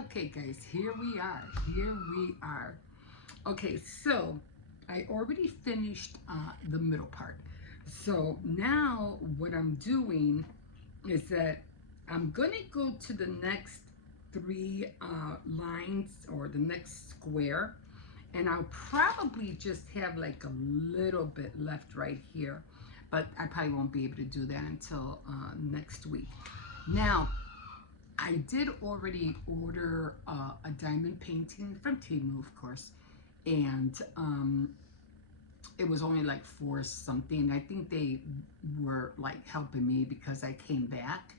Okay, guys, here we are. Here we are. Okay, so I already finished the middle part. So now what I'm doing is that I'm going to go to the next three lines or the next square, and I'll probably just have like a little bit left right here, but I probably won't be able to do that until next week. Now, I did already order a diamond painting from Temu, of course, and it was only like for something. I think they were like helping me because I came back,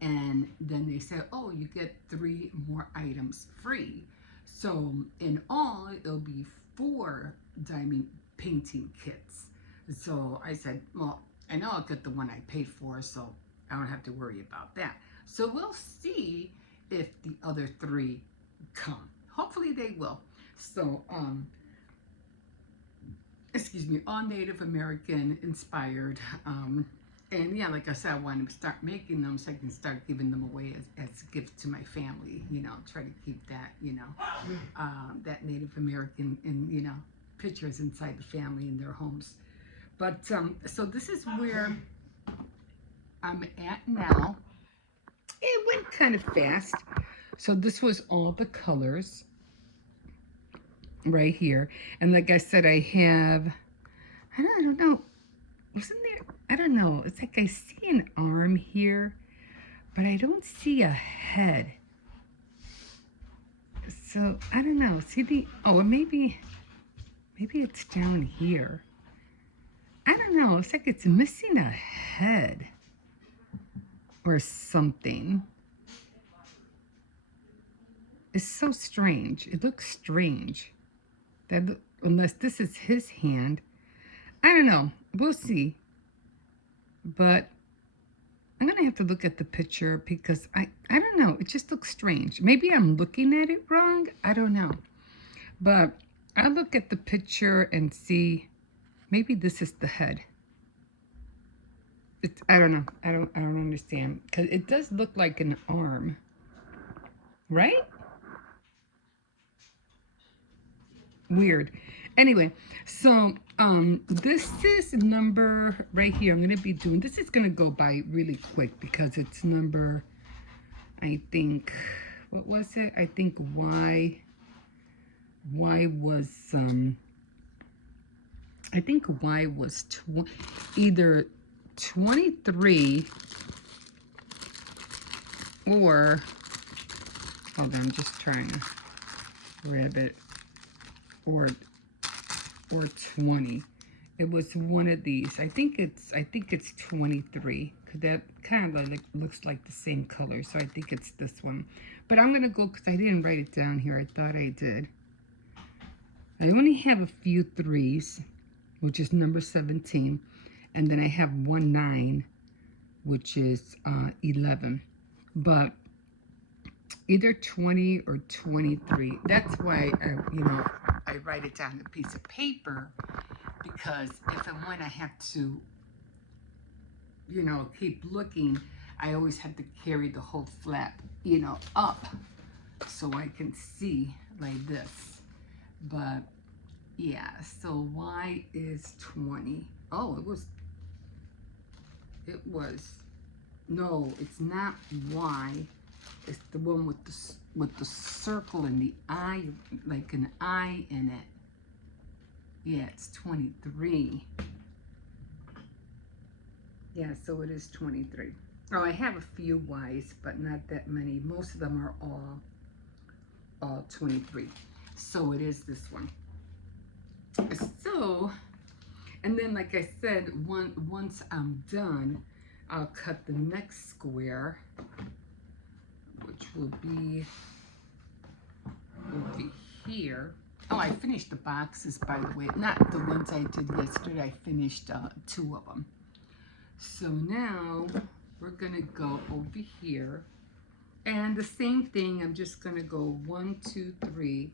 and then they said, "Oh, you get 3 more items free." So in all, it'll be 4 diamond painting kits. So I said, "Well, I know I'll get the one I paid for, so I don't have to worry about that." So we'll see if the other 3 come. Hopefully they will. So, excuse me, all Native American inspired. And yeah, like I said, I want to start making them so I can start giving them away as a gift to my family. Try to keep that, that Native American and, pictures inside the family in their homes. But so this is where I'm at now. It went kind of fast. So this was all the colors right here. And like I said, I have, I don't know, wasn't there, I don't know, it's like I see an arm here, but I don't see a head. So I don't know, see the, oh, maybe it's down here. I don't know, it's like it's missing a head or something. It's so strange. It looks strange. That unless this is his hand. I don't know. We'll see. But I'm going to have to look at the picture because I don't know. It just looks strange. Maybe I'm looking at it wrong. I don't know. But I'll look at the picture and see. Maybe this is the head. I don't know. I don't understand. Because it does look like an arm. Right? Weird. Anyway, so this is number right here. I'm going to be doing, this is going to go by really quick because it's number, I think, what was it? I think Y was, I think Y was either 23 or, hold on, I'm just trying to grab it, or 20. It was one of these. I think it's 23. Cause that kind of like looks like the same color. So I think it's this one. But I'm gonna go because I didn't write it down here. I thought I did. I only have a few 3s, which is number 17, and then I have 1 9, which is 11. But either 20 or 23. That's why I write it down on a piece of paper, because if and when I have to, keep looking, I always have to carry the whole flap, up so I can see like this. But yeah, so Y is 20. Oh, no, it's not Y. It's the one with the circle and the eye, like an eye in it. Yeah, it's 23. Yeah, so it is 23. Oh, I have a few Y's, but not that many. Most of them are all 23. So it is this one. So, and then like I said, once I'm done, I'll cut the next square, which will be over here. Oh, I finished the boxes, by the way. Not the ones I did yesterday. I finished 2 of them. So now we're going to go over here. And the same thing, I'm just going to go 1, 2, 3.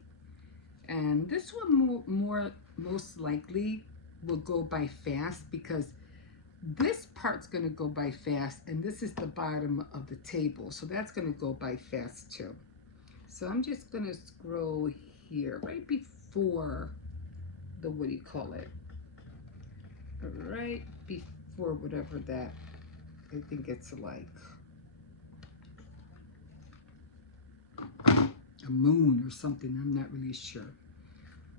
And this one most likely will go by fast because this part's going to go by fast, and this is the bottom of the table, so that's going to go by fast too. So I'm just gonna scroll here right before the, what do you call it? Right before whatever that, I think it's like a moon or something. I'm not really sure.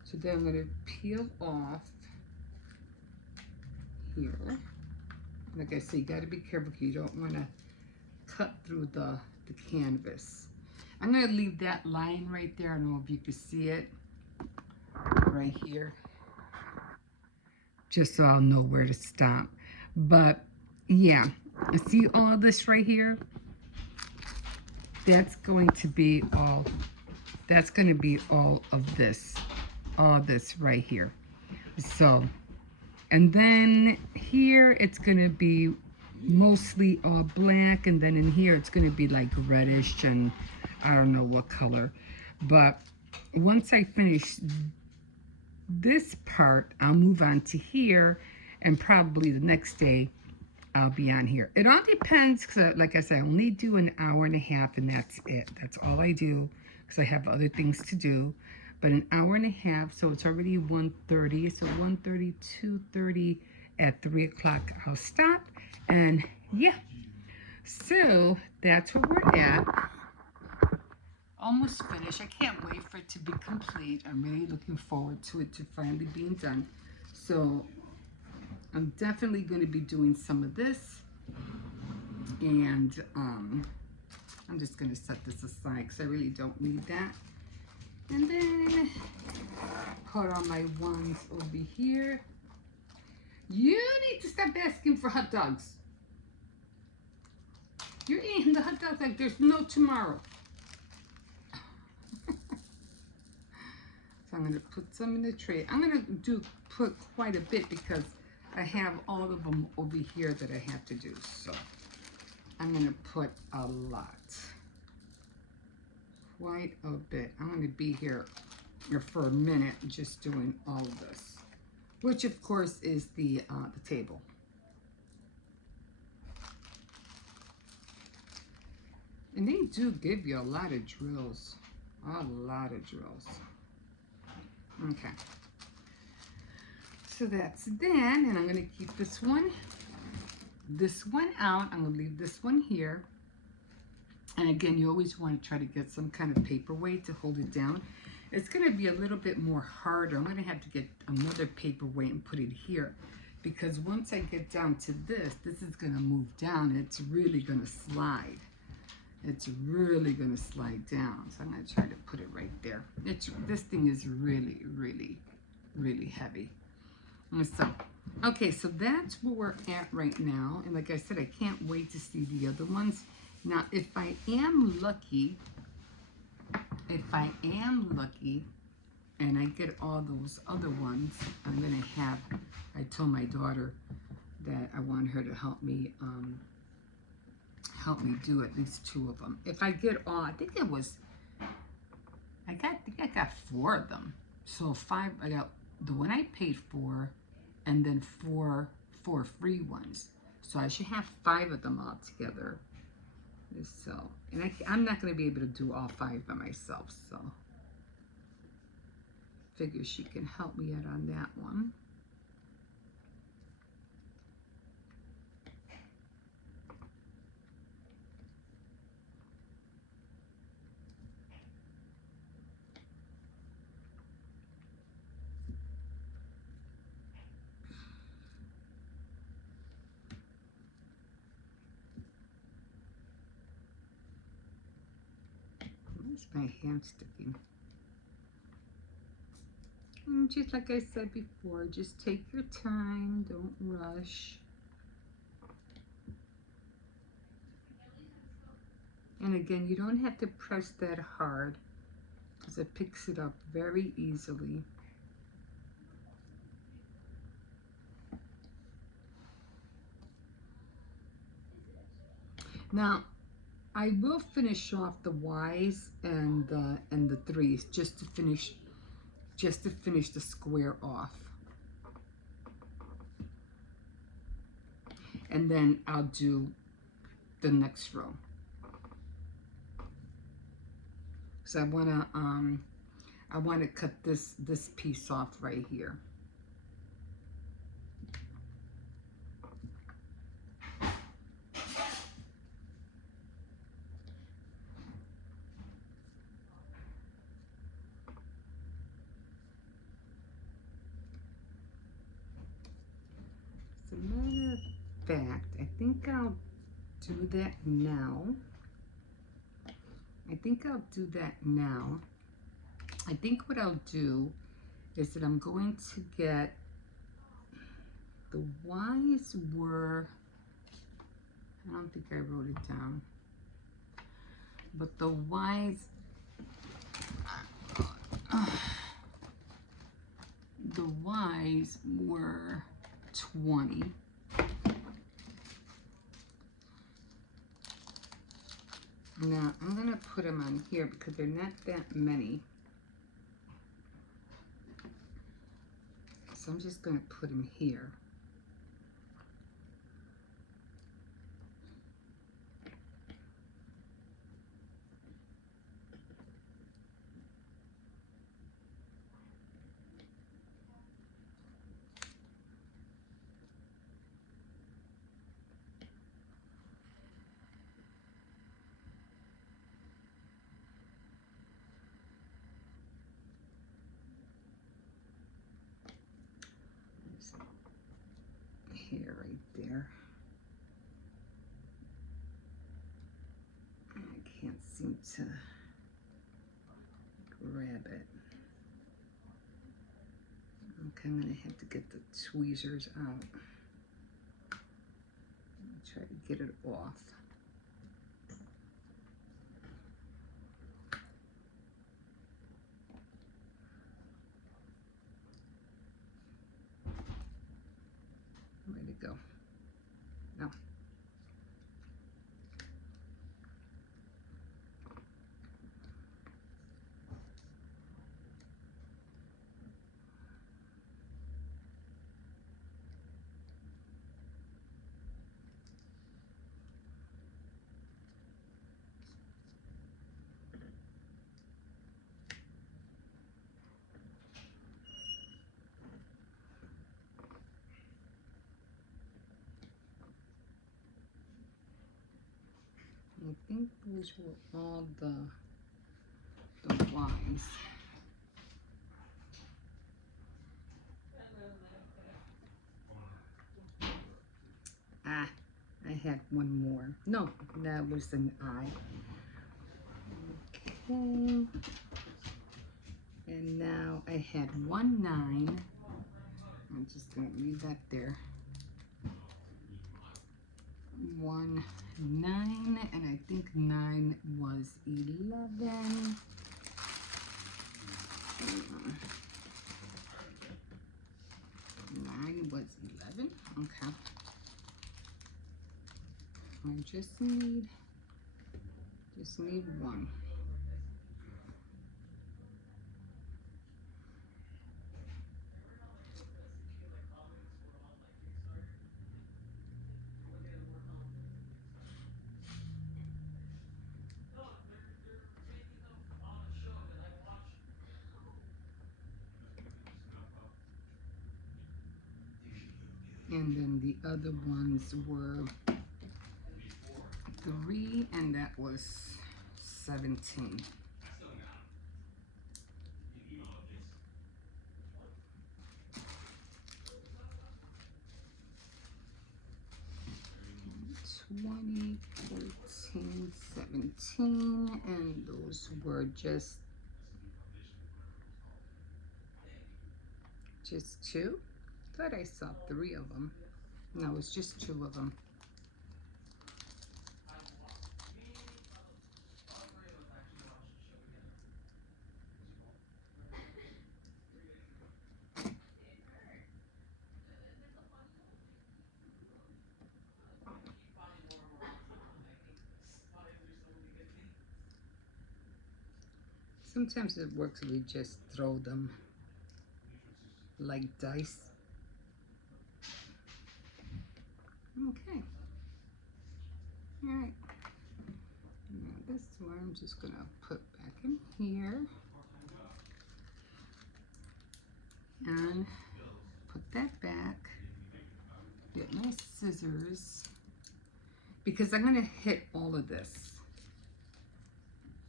So then I'm gonna peel off here. Like I say, you gotta be careful. You don't wanna cut through the canvas. I'm gonna leave that line right there. I don't know if you can see it right here, just so I'll know where to stop. But yeah, see all this right here? That's going to be all, that's going to be all of this, all this right here. So, and then here it's going to be mostly all black, and then in here it's going to be like reddish and I don't know what color. But once I finish this part, I'll move on to here, and probably the next day I'll be on here. It all depends, because like I said, I only do an hour and a half, and that's it. That's all I do, because I have other things to do. But an hour and a half, so it's already 1:30. So 1:30, 2:30, at 3 o'clock I'll stop. And yeah, so that's where we're at. Almost finished. I can't wait for it to be complete. I'm really looking forward to it to finally being done. So I'm definitely going to be doing some of this, and I'm just going to set this aside because I really don't need that. And then put all my ones over here. You need to stop asking for hot dogs. You're eating the hot dogs like there's no tomorrow. So I'm going to put some in the tray. I'm going to put quite a bit because I have all of them over here that I have to do. So I'm going to put a lot. Quite a bit. I'm going to be here for a minute just doing all of this, which of course is the table. And they do give you a lot of drills. A lot of drills. Okay. So that's then, and I'm going to keep this one out. I'm going to leave this one here. And again, you always want to try to get some kind of paperweight to hold it down. It's going to be a little bit more harder. I'm going to have to get another paperweight and put it here, because once I get down to this is going to move down. It's really going to slide. It's really going to slide down. So I'm going to try to put it right there. This thing is really, really, really heavy. So, okay, so that's where we're at right now. And like I said, I can't wait to see the other ones. Now, if I am lucky, and I get all those other ones, I'm going to have, I told my daughter that I want her to help me do at least 2 of them. If I get all, I think I got 4 of them. So 5, I got the one I paid for, and then 4 free ones. So I should have 5 of them all together. So, and I'm not going to be able to do all 5 by myself, so figure she can help me out on that one. Where's my hand sticking? And just like I said before, just take your time, don't rush. And again, you don't have to press that hard, because it picks it up very easily. Now, I will finish off the Y's and the 3's just to finish the square off. And then I'll do the next row. So I wanna cut this piece off right here. As a matter of fact, I think I'll do that now. I think I'll do that now. I think what I'll do is that I'm going to get the Y's were, I don't think I wrote it down, but the Y's, the Y's were 20. Now I'm gonna put them on here because they're not that many. So I'm just gonna put them here. Here, right there. I can't seem to grab it. Okay, I'm gonna have to get the tweezers out. Try to get it off. Where'd it go? No. I think those were all the Y's. Ah, I had one more. No, that was an I. Okay. And now I had 1 9. I'm just gonna leave that there. 1 9, and I think 9 was 11. 9 was 11. Okay. I just need 1. And then the other ones were 3, and that was 17. $20, $14, $17, and those were just 2. Thought I saw 3 of them. No, it's just 2 of them. Sometimes it works if we just throw them like dice. Okay. All right. Now this one I'm just gonna put back in here and put that back. Get my scissors because I'm going to hit all of this.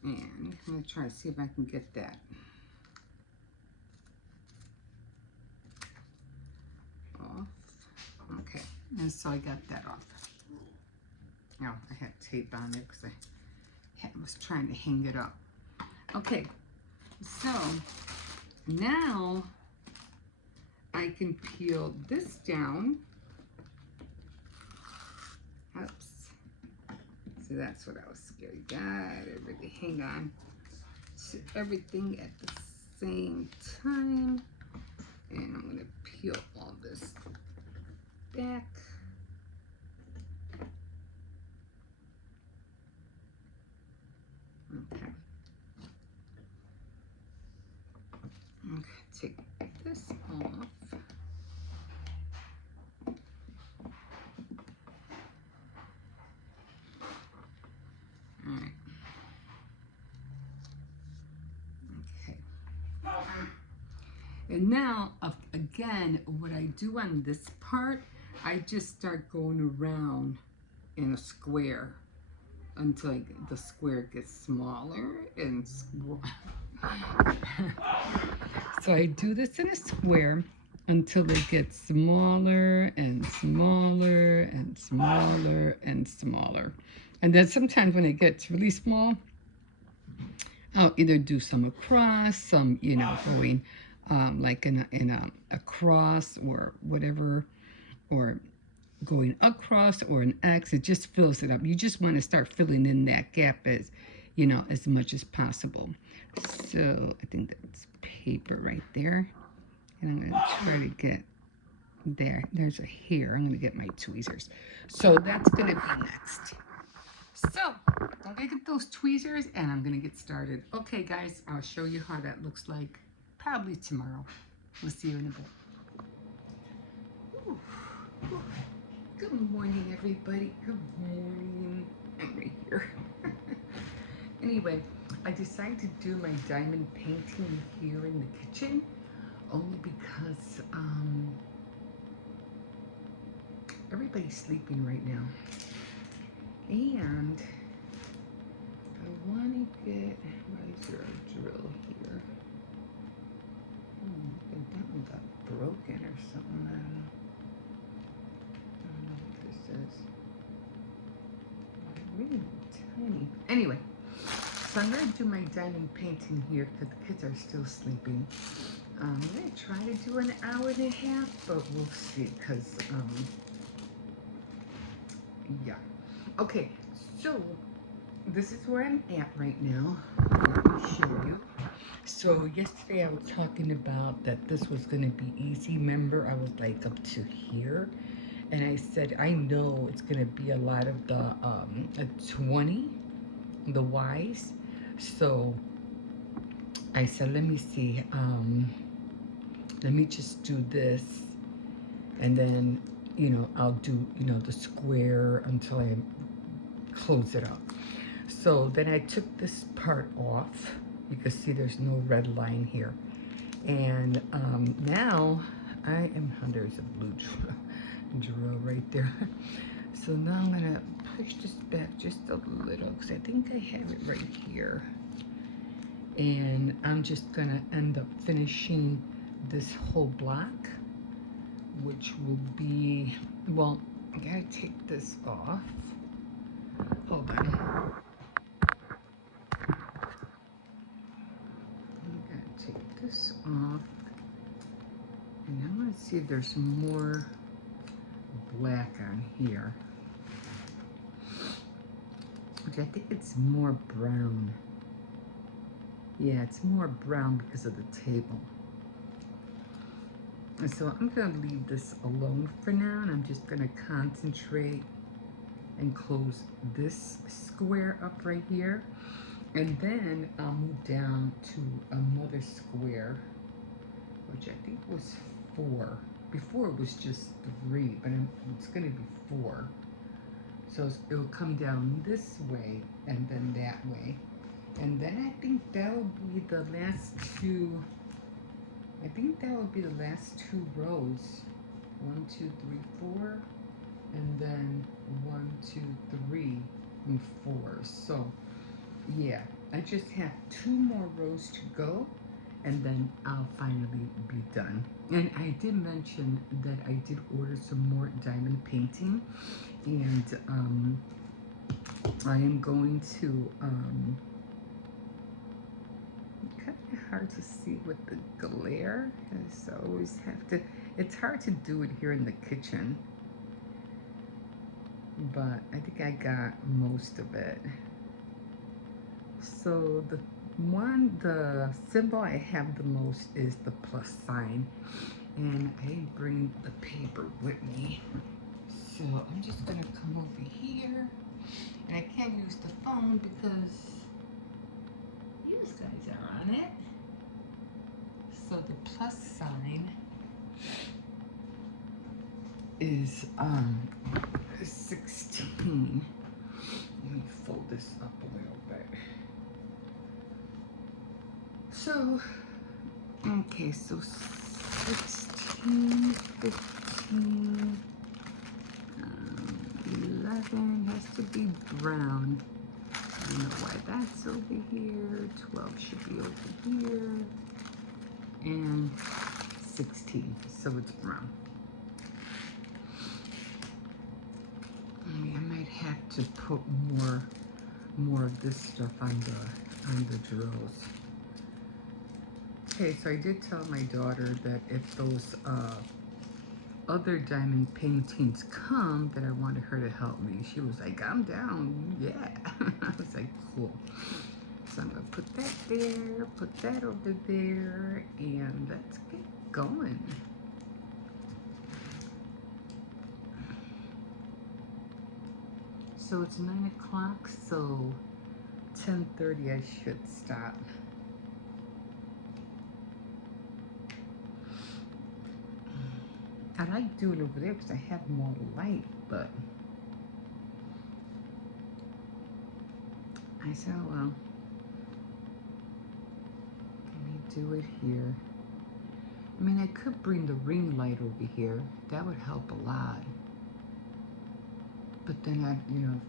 And I'm going to try to see if I can get that off. Okay, and so I got that off. Now I had tape on it because I was trying to hang it up. Okay, so now I can peel this down. Oops. So that's what I was scared. Gotta really hang on to everything at the same time. And I'm gonna peel all this back. Okay. Okay, take this off. All right. Okay. And now, again, what I do on this part, I just start going around in a square until the square gets smaller and so I do this in a square until it gets smaller and smaller and smaller and smaller. And then sometimes when it gets really small, I'll either do some across, some, you know, going like in a cross or whatever, or going across or an X. It just fills it up. You just want to start filling in that gap as, you know, as much as possible. So I think that's paper right there. And I'm going to try to get there. There's a hair. I'm going to get my tweezers. So that's going to be next. So I'm going to get those tweezers and I'm going to get started. Okay, guys, I'll show you how that looks like probably tomorrow. We'll see you in a bit. Ooh. Ooh. Good morning, everybody. Good morning. I'm right here. Anyway, I decided to do my diamond painting here in the kitchen only because everybody's sleeping right now. And I want to get, why is there a drill here? I think that one got broken or something. I don't know what this is. Really tiny. Anyway, so I'm going to do my diamond painting here because the kids are still sleeping. I'm going to try to do an hour and a half, but we'll see because, yeah. Okay, so this is where I'm at right now. Let me show you. So yesterday I was talking about that this was going to be easy. Remember, I was like up to here. And I said, I know it's going to be a lot of the 20, the Y's. So I said, let me see. Let me just do this. And then, you know, I'll do, you know, the square until I close it up. So then I took this part off. You can see there's no red line here. And now I am, oh, there's a blue drill right there. So now I'm gonna push this back just a little because I think I have it right here. And I'm just gonna end up finishing this whole block, which will be, well, I gotta take this off. Hold on. I'm gonna take this off. And I want to see if there's more black on here. Which I think it's more brown. Yeah, it's more brown because of the table. And so I'm going to leave this alone for now, and I'm just going to concentrate and close this square up right here. And then I'll move down to another square, which I think was 4. Before it was just 3, but it's going to be 4. So it'll come down this way and then that way. And then I think that will be the last two. I think that will be the last two rows. 1, 2, 3, 4, and then 1, 2, 3, and 4. So yeah, I just have 2 more rows to go, and then I'll finally be done. And I did mention that I did order some more diamond painting, and I am going to kind of hard to see with the glare, so I always have to, it's hard to do it here in the kitchen, but I think I got most of it. So the symbol I have the most is the plus sign, and I didn't bring the paper with me. So I'm just gonna come over here, and I can't use the phone because you guys are on it. So the plus sign is 16. Let me fold this up a little bit. So, okay, so 16, 15, 11 has to be brown. I don't know why that's over here. 12 should be over here. And 16, so it's brown. I might have to put more of this stuff on the drills. Okay, so I did tell my daughter that if those other diamond paintings come, that I wanted her to help me. She was like, I'm down, yeah. I was like, cool. So I'm gonna put that there, put that over there, and let's get going. So it's 9 o'clock, so 10:30 I should stop. I like doing it over there because I have more light, but I said, oh, well, let me do it here. I mean, I could bring the ring light over here. That would help a lot. But then if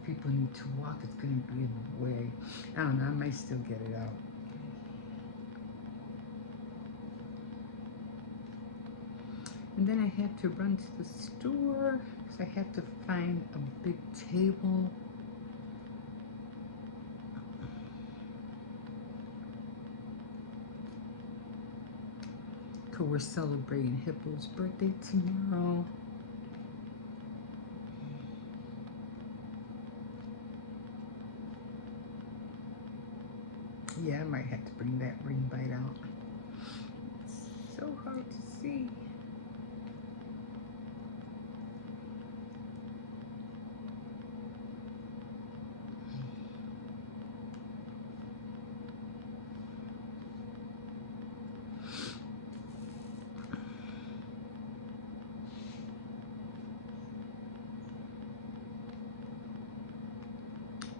people need to walk, it's going to be in the way. I don't know, I might still get it out. And then I have to run to the store because I have to find a big table. Because we're celebrating Hippo's birthday tomorrow. Yeah, I might have to bring that ring light out. It's so hard to see.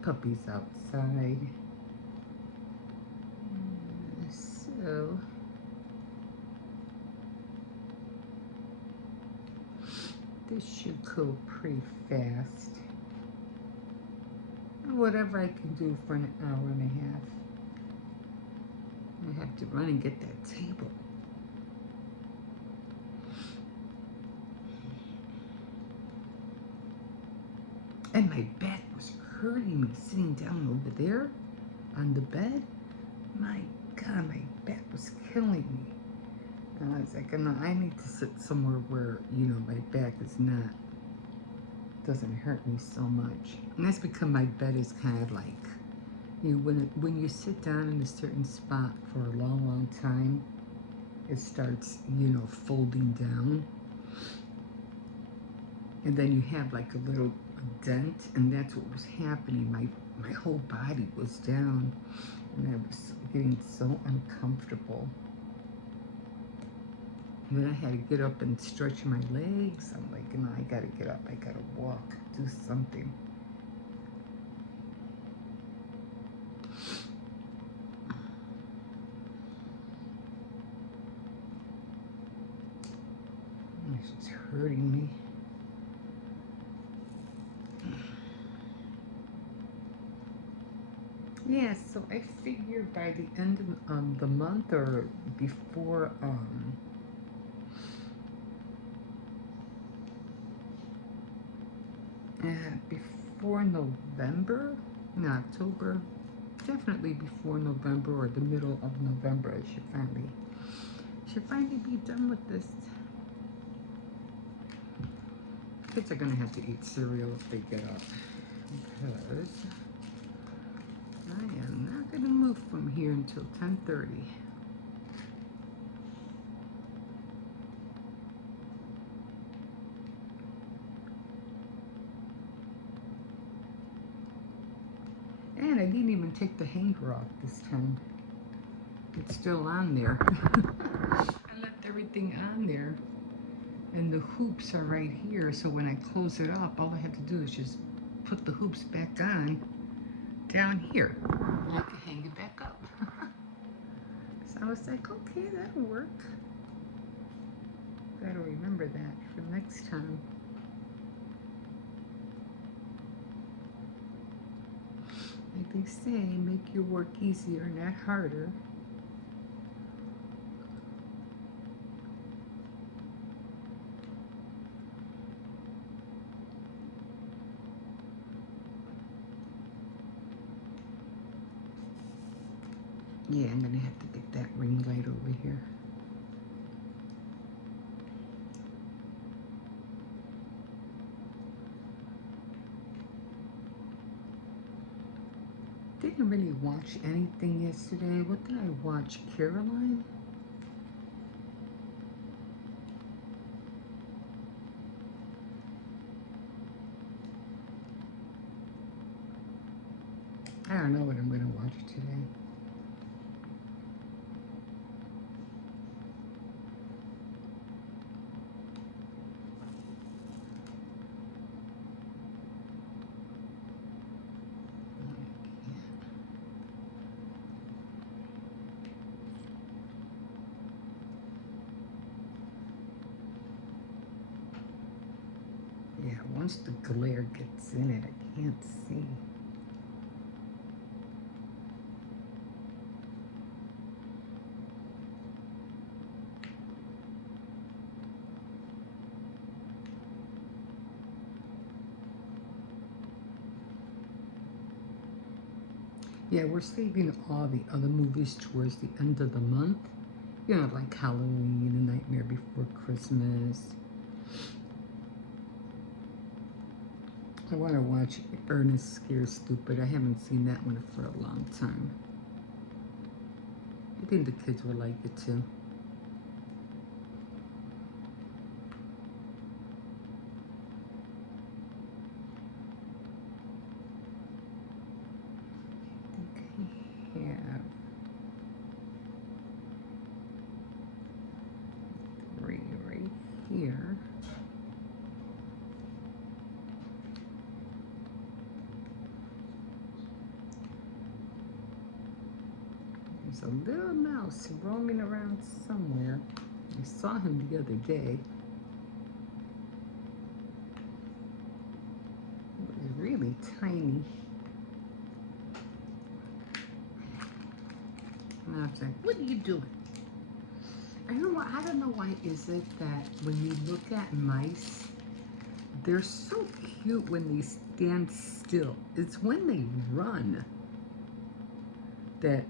Puppy's outside. So this should go pretty fast. Whatever I can do for an hour and a half. I have to run and get that table. And my back was hurting me sitting down over there on the bed. My God, my back was killing me. And I was like, no, I need to sit somewhere where, my back doesn't hurt me so much. And that's because my bed is kind of like, when you sit down in a certain spot for a long, long time, it starts, folding down. And then you have like a little dent, and that's what was happening. My whole body was down, and I was getting so uncomfortable. And then I had to get up and stretch my legs. I'm like, I gotta get up, I gotta walk, do something. It's hurting me. Yeah, so I figure by the end of the month or before before November, no, October, definitely before November or the middle of November, I should finally be done with this. Kids are gonna have to eat cereal if they get up, because I am not gonna move from here until 10:30. And I didn't even take the hanger off this time. It's still on there. I left everything on there. And the hoops are right here, so when I close it up, all I have to do is just put the hoops back on down here. I can hang it back up. So I was like, okay, that'll work. Gotta remember that for next time. Like they say, make your work easier, not harder. Yeah, I'm gonna have to get that ring light over here. Didn't really watch anything yesterday. What did I watch? Caroline? I don't know what I'm gonna watch today. Yeah, once the glare gets in it, I can't see. Yeah, we're saving all the other movies towards the end of the month. You know, like Halloween, A Nightmare Before Christmas. I want to watch Ernest Scares Stupid. I haven't seen that one for a long time. I think the kids will like it too. I think I have 3 right here. There's a little mouse roaming around somewhere. I saw him the other day. He was really tiny. And I was like, what are you doing? I don't know why is it that when you look at mice, they're so cute when they stand still. It's when they run that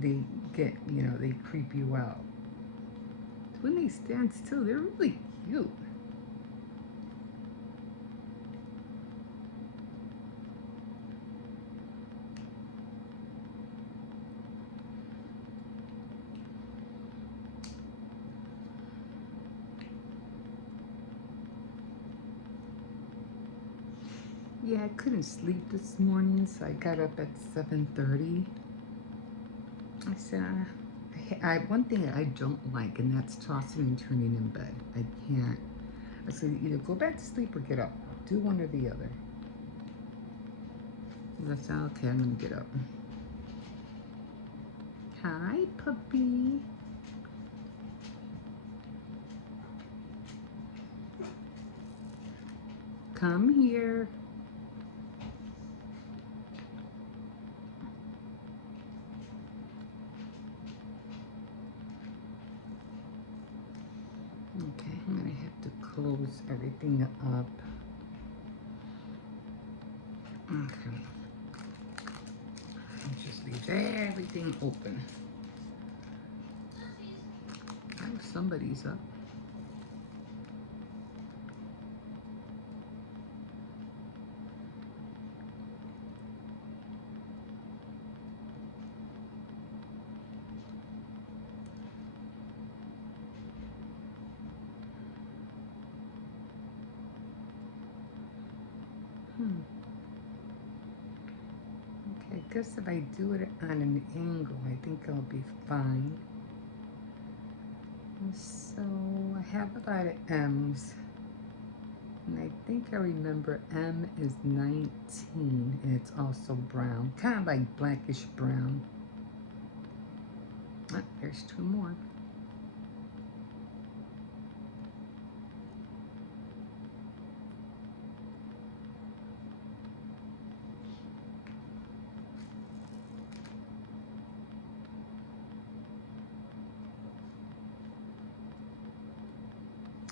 they get, they creep you out. When they stand still, they're really cute. Yeah, I couldn't sleep this morning, so I got up at 7:30. I said, one thing I don't like, and that's tossing and turning in bed. I can't. I said, either go back to sleep or get up. Do one or the other. And I said, okay, I'm going to get up. Hi, puppy. come here. Okay, I'm gonna have to close everything up. Okay. And just leave everything open. Oh, somebody's up. Okay, I guess if I do it on an angle, I think I'll be fine. So I have a lot of M's. And I think I remember M is 19, and it's also brown. Kind of like blackish brown. Oh, there's 2 more.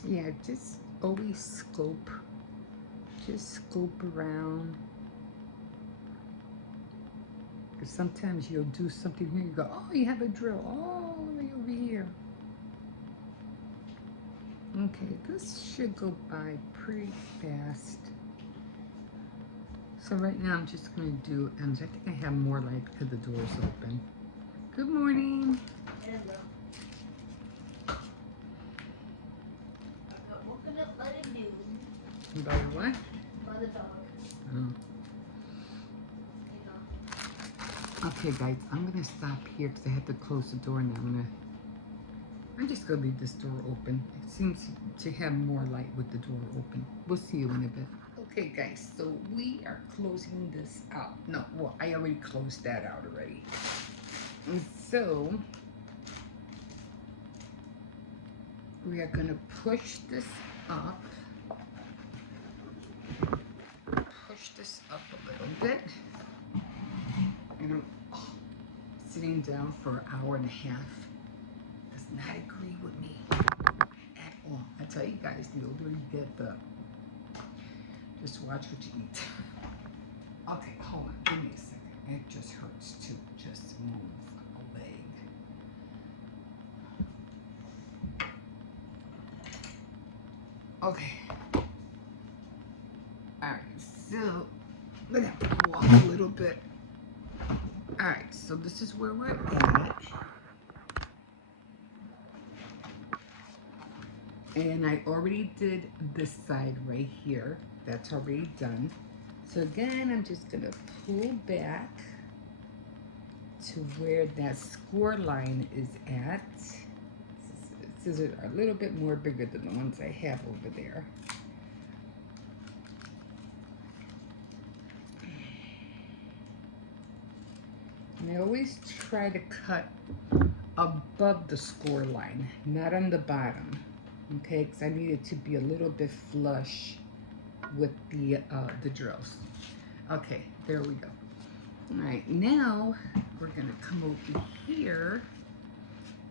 Yeah, just always scope. Just scope around. Because sometimes you'll do something here, you go, oh, you have a drill all the way over here. Okay, this should go by pretty fast. So right now I'm just going to do M's. I think I have more light because the door's open. Good morning. Hello. I got woken up by the news. By what? By the dog. Oh. Okay, guys, I'm gonna stop here because I have to close the door now. I'm just gonna leave this door open. It seems to have more light with the door open. We'll see you in a bit. Okay, guys, so we are closing this out. No, well, I already closed that out already. And so we are gonna push this up. Push this up a little bit. And I'm sitting down for an hour and a half. Does not agree with me at all. I tell you guys, the older you get, the just watch what you eat. Okay, hold on, give me a second. It just hurts to just move a leg. Okay. Alright, so I'm gonna have to walk a little bit. Alright, so this is where we're at. And I already did this side right here. That's already done. So again, I'm just gonna pull back to where that score line is at. Scissors are a little bit more bigger than the ones I have over there. And I always try to cut above the score line, not on the bottom, okay? Because I need it to be a little bit flush with the drills. Okay, there we go. All right, now we're gonna come over here,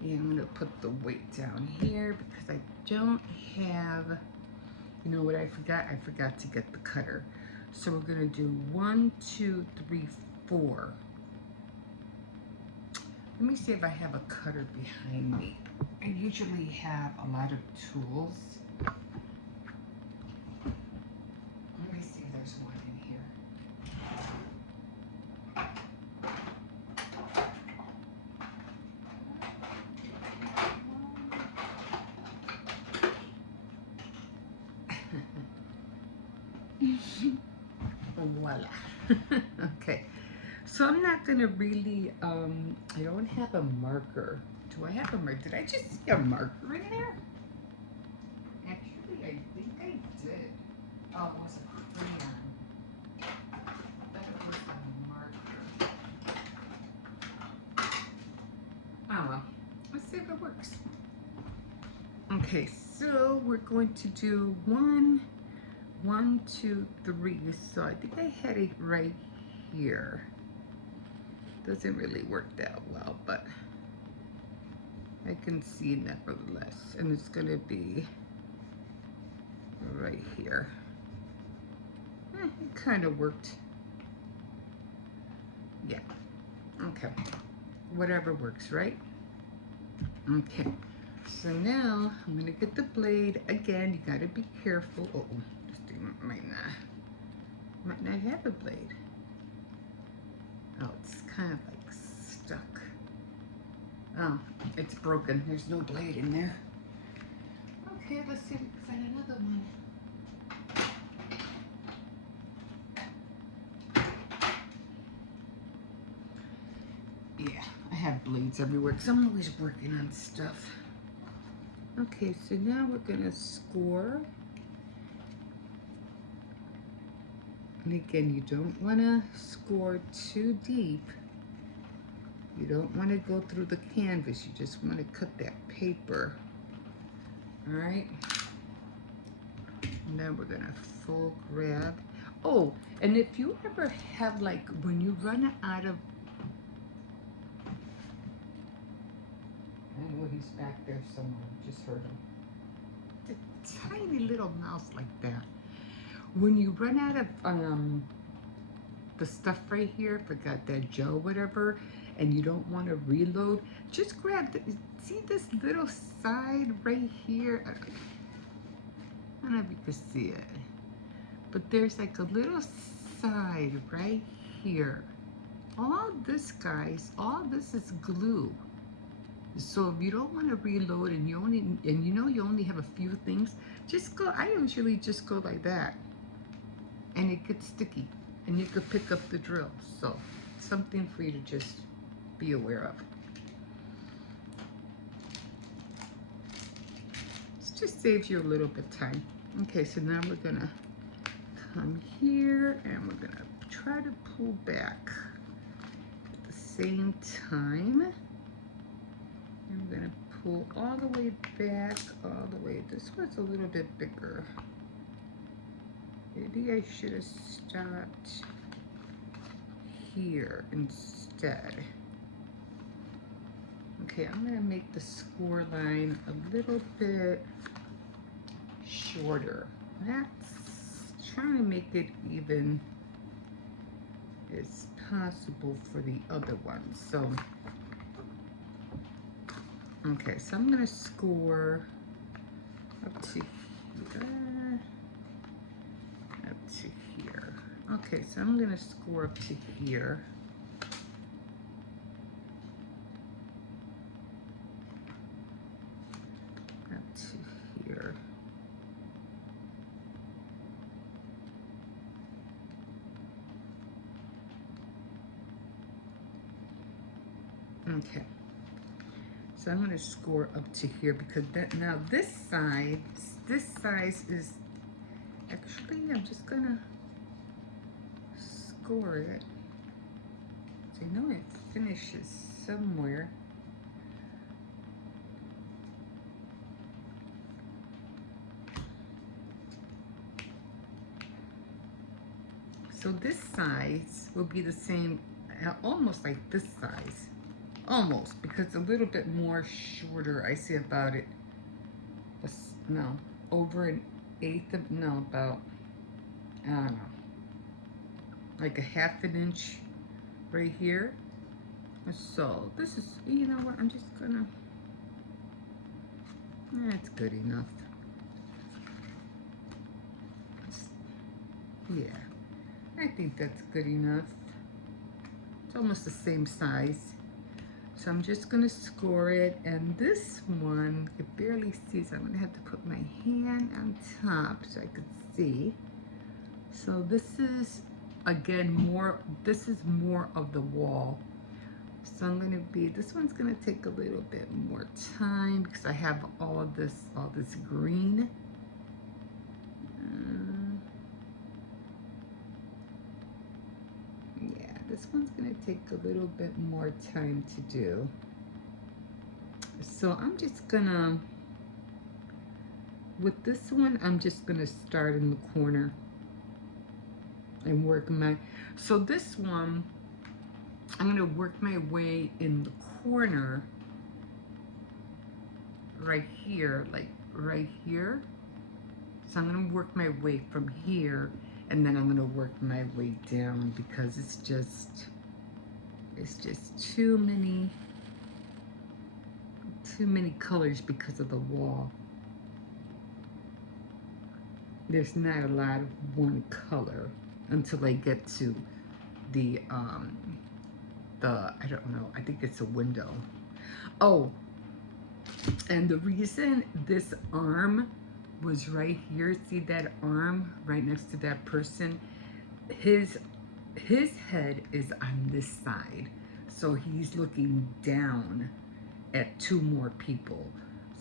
and I'm gonna put the weight down here because I don't have, you know what I forgot? I forgot to get the cutter. So we're gonna do 1, 2, 3, 4. Let me see if I have a cutter behind me. I usually have a lot of tools. Let me see if there's one in here. Voila. Okay. So I'm not gonna really, I don't have a marker. Do I have a marker? Did I just see a marker in there? Actually, I think I did. Oh, it was a crayon. I thought it was a marker. Oh well, let's see if it works. Okay, so we're going to do 1, 1, 2, 3. So I think I had it right here. Doesn't really work that well, but I can see nevertheless. And it's gonna be right here. It kind of worked. Yeah, okay. Whatever works, right? Okay, so now I'm gonna get the blade. Again, you gotta be careful. Oh, this thing might not have a blade. Oh, it's kind of like stuck. Oh, it's broken. There's no blade in there. Okay, let's see if we can find another one. Yeah, I have blades everywhere because I'm always working on stuff. Okay, so now we're gonna score. And again, you don't wanna score too deep. You don't wanna go through the canvas. You just wanna cut that paper. All right. Now we're gonna full grab. Oh, and if you ever have like, when you run out of, I know he's back there somewhere, just heard him. The tiny little mouse like that. When you run out of the stuff right here, forgot that Joe, whatever, and you don't want to reload, just grab the, see this little side right here? I don't know if you can see it, but there's like a little side right here. All this, guys, all this is glue. So if you don't want to reload and you know you only have a few things, just go, I usually just go like that. And it gets sticky. And you could pick up the drill. So something for you to just be aware of. It just saves you a little bit of time. Okay, so now we're gonna come here and we're gonna try to pull back at the same time. I'm gonna pull all the way back, all the way. This was a little bit bigger. Maybe I should have stopped here instead. Okay, I'm gonna make the score line a little bit shorter. That's trying to make it even as possible for the other one. So, okay, so I'm gonna score up to here, up to here. Okay, so I'm gonna score up to here. Up to here. Okay. So I'm going to score up to here because that, now this size is, actually I'm just going to score it. So I know it finishes somewhere. So this size will be the same, almost like this size. Almost, because it's a little bit more shorter. I see about it, no, over an eighth of, no, about, I don't know, like a half an inch right here. So this is, you know what, I'm just gonna, that's good enough. Yeah, I think that's good enough. It's almost the same size. So I'm just gonna score it, and this one, you barely see, so I'm gonna have to put my hand on top so I could see. So this is, again, this is more of the wall. So I'm gonna be, this one's gonna take a little bit more time because I have all this green. Yeah, this one's gonna take a little bit more time to do. So I'm just gonna with this one, I'm just gonna start in the corner and work my, so this one, I'm gonna work my way in the corner right here, like right here. So I'm gonna work my way from here, and then I'm gonna work my way down because it's just too many colors because of the wall. There's not a lot of one color until I get to the I don't know, I think it's a window. Oh, and the reason this arm was right here, see that arm right next to that person? His head is on this side. So he's looking down at two more people.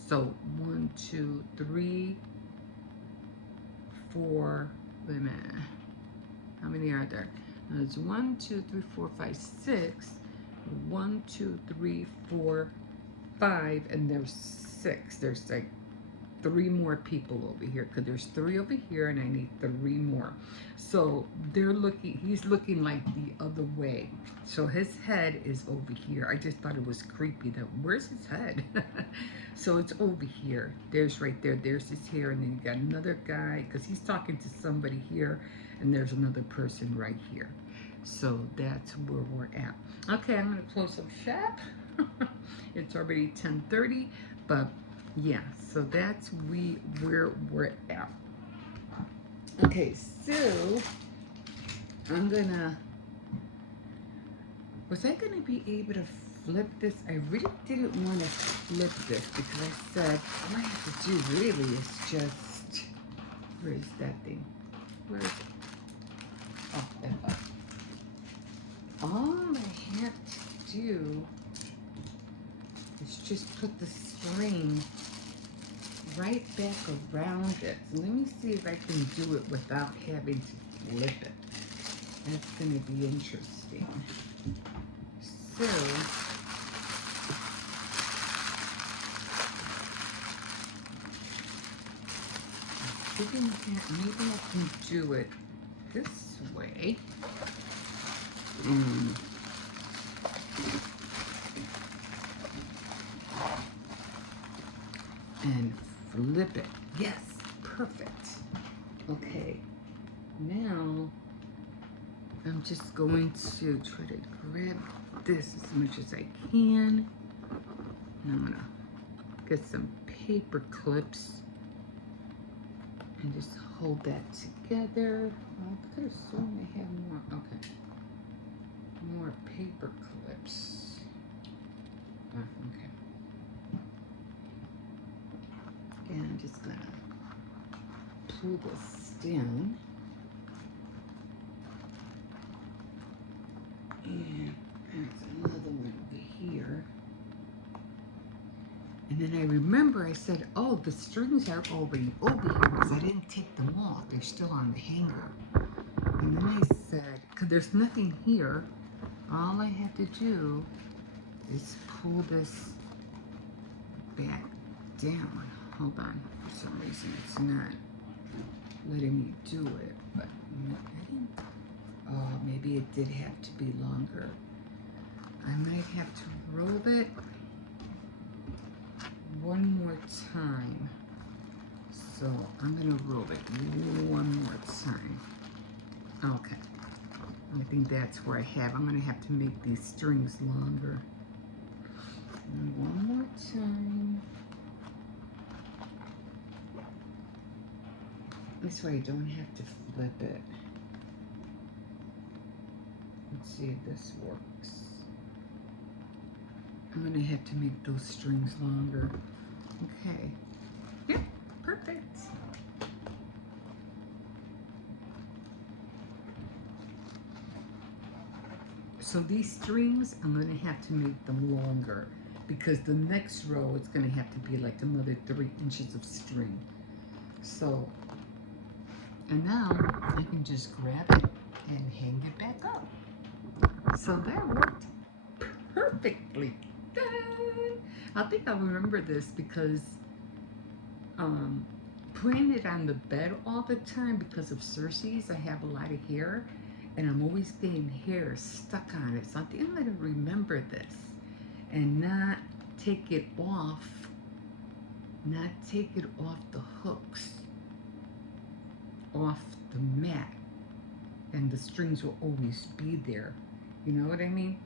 So 1, 2, 3, 4, wait a minute. How many are there? There's 1, 2, 3, 4, 5, 6. 1, 2, 3, 4, 5, and there's 6. There's like 3 more people over here because there's 3 over here and I need 3 more. So he's looking like the other way. So his head is over here. I just thought it was creepy that, where's his head? So it's over here. There's right there. There's his hair, and then you got another guy because he's talking to somebody here, and there's another person right here. So that's where we're at. Okay, I'm gonna close up shop. It's already 10:30, but yeah, so that's where we're at. Okay, so I'm gonna, was I gonna be able to flip this? I really didn't want to flip this because I said all I have to do really is just, where is that thing? Where is it? Oh, that button. All I have to do is just put the string right back around it. So let me see if I can do it without having to flip it. That's going to be interesting. So, maybe I can do it this way. And flip it. Yes, perfect. Okay, now I'm just going to try to grab this as much as I can. And I'm gonna get some paper clips and just hold that together. I could have sworn I had more. Okay, more paper clips. Okay. And I'm just gonna pull this down. And there's another one over here. And then I remember I said, oh, the strings are already over here because I didn't take them off. They're still on the hanger. And then I said, because there's nothing here, all I have to do is pull this back down. Hold on, for some reason it's not letting me do it, but I didn't, oh, maybe it did have to be longer. I might have to roll it one more time. So I'm gonna roll it one more time. Okay, I think that's where I'm gonna have to make these strings longer. And one more time. This way I don't have to flip it. Let's see if this works. I'm gonna have to make those strings longer. Okay. Yep, perfect. So these strings, I'm gonna have to make them longer because the next row is gonna have to be like another 3 inches of string. So, and now I can just grab it and hang it back up. So that worked perfectly. I think I'll remember this because putting it on the bed all the time because of Cersei's. I have a lot of hair, and I'm always getting hair stuck on it. So I think I'm gonna remember this and not take it off. Not take it off the hooks, off the mat, and the strings will always be there. You know what I mean?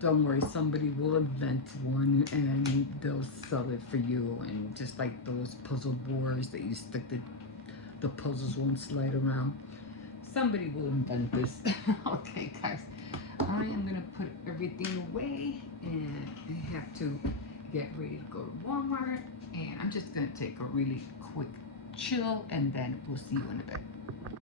Don't worry, somebody will invent one and they'll sell it for you. And just like those puzzle boards that you stick the puzzles won't slide around. Somebody will invent this. Okay, guys. I am gonna put everything away and I have to get ready to go to Walmart. And I'm just gonna take a really quick chill and then we'll see you in a bit.